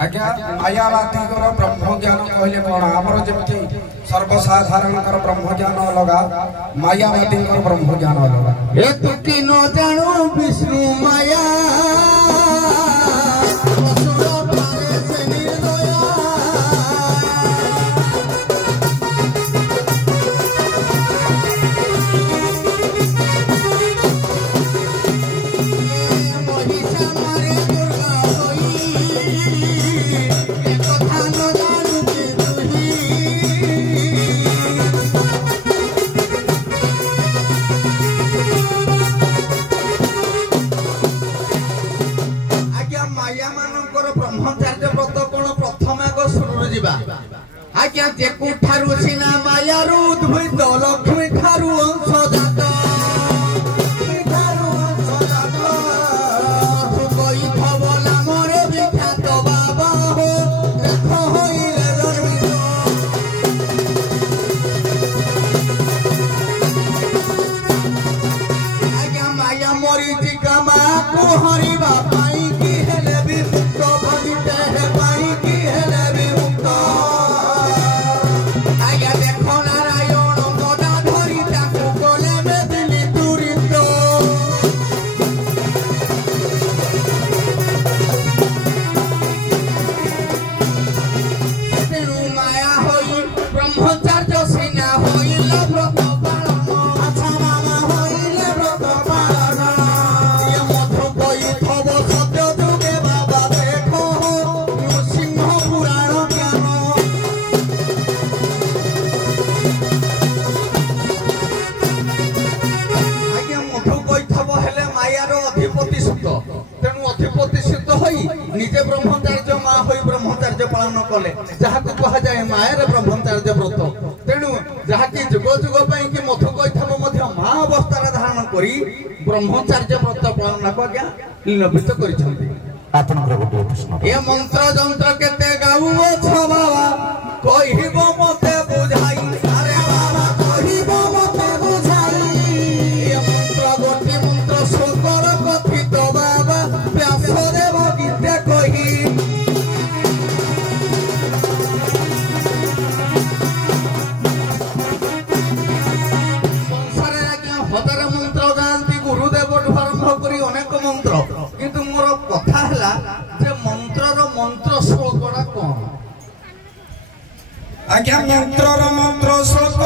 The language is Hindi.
आज्ञा मायावादी ब्रह्म ज्ञान कहले कौन आमर जमी सर्वसाधारण ब्रह्म ज्ञान अलग मायावादी ब्रह्म ज्ञान अलग तू कि न जानू विष्णु माया ब्रह्मचार्य व्रत कौन प्रथम आग शुरू जीवा आज्ञा जेकु ठारू सिना मायारू उद्भूत लक्ष्मी ठारू अंशजात आज्ञा माया मरीचिका माँ को हरिबा पाई की हेले भी मुक्त भविते है पाई की हेले भी मुक्त आज्ञा देखो नारायण मोदा धरी ताकू गले में दिली तुरित तेणु माया होई ब्रह्मचार्य सिना होइल व्रत पालन आछा मामा होइल व्रत पालन ये मधु कई थब सत्य जुगे बाबा देखो नृसिंह पुराण ज्ञान आज्ञा मधु कई थब हेले मायार अधिपति सुत तेणु अधिपति सुत होई निजे ब्रह्मचार्य मा होई ब्रह्मचार्य पालन कले जहाको कहा जाए मायर ब्रह्मचार्य व्रत तेणु जहाकी जुग जुग पई कि मधु कई थब मध्य मा अवस्था धारण करी ब्रह्मचार्य व्रत पालन को आज्ञा लीलभित करिसंती आपनकर गोटे प्रश्न ए मंत्र जंत्र केते गाउओ छ बाबा कहिबो मते बुझाई अरे बाबा कहिबो मते बुझाई ए मंत्र गोटे मंत्र शंकर कथित बाबा व्यासदेव गीते कहि संसारे आज्ञा हजारे मंत्र गांती गुरुदेव आरंभ करी अनेक मंत्र किंतु मोर कथा हला जे मंत्रर मंत्र श्लोकटा कौन आज्ञा मंत्र श्लोक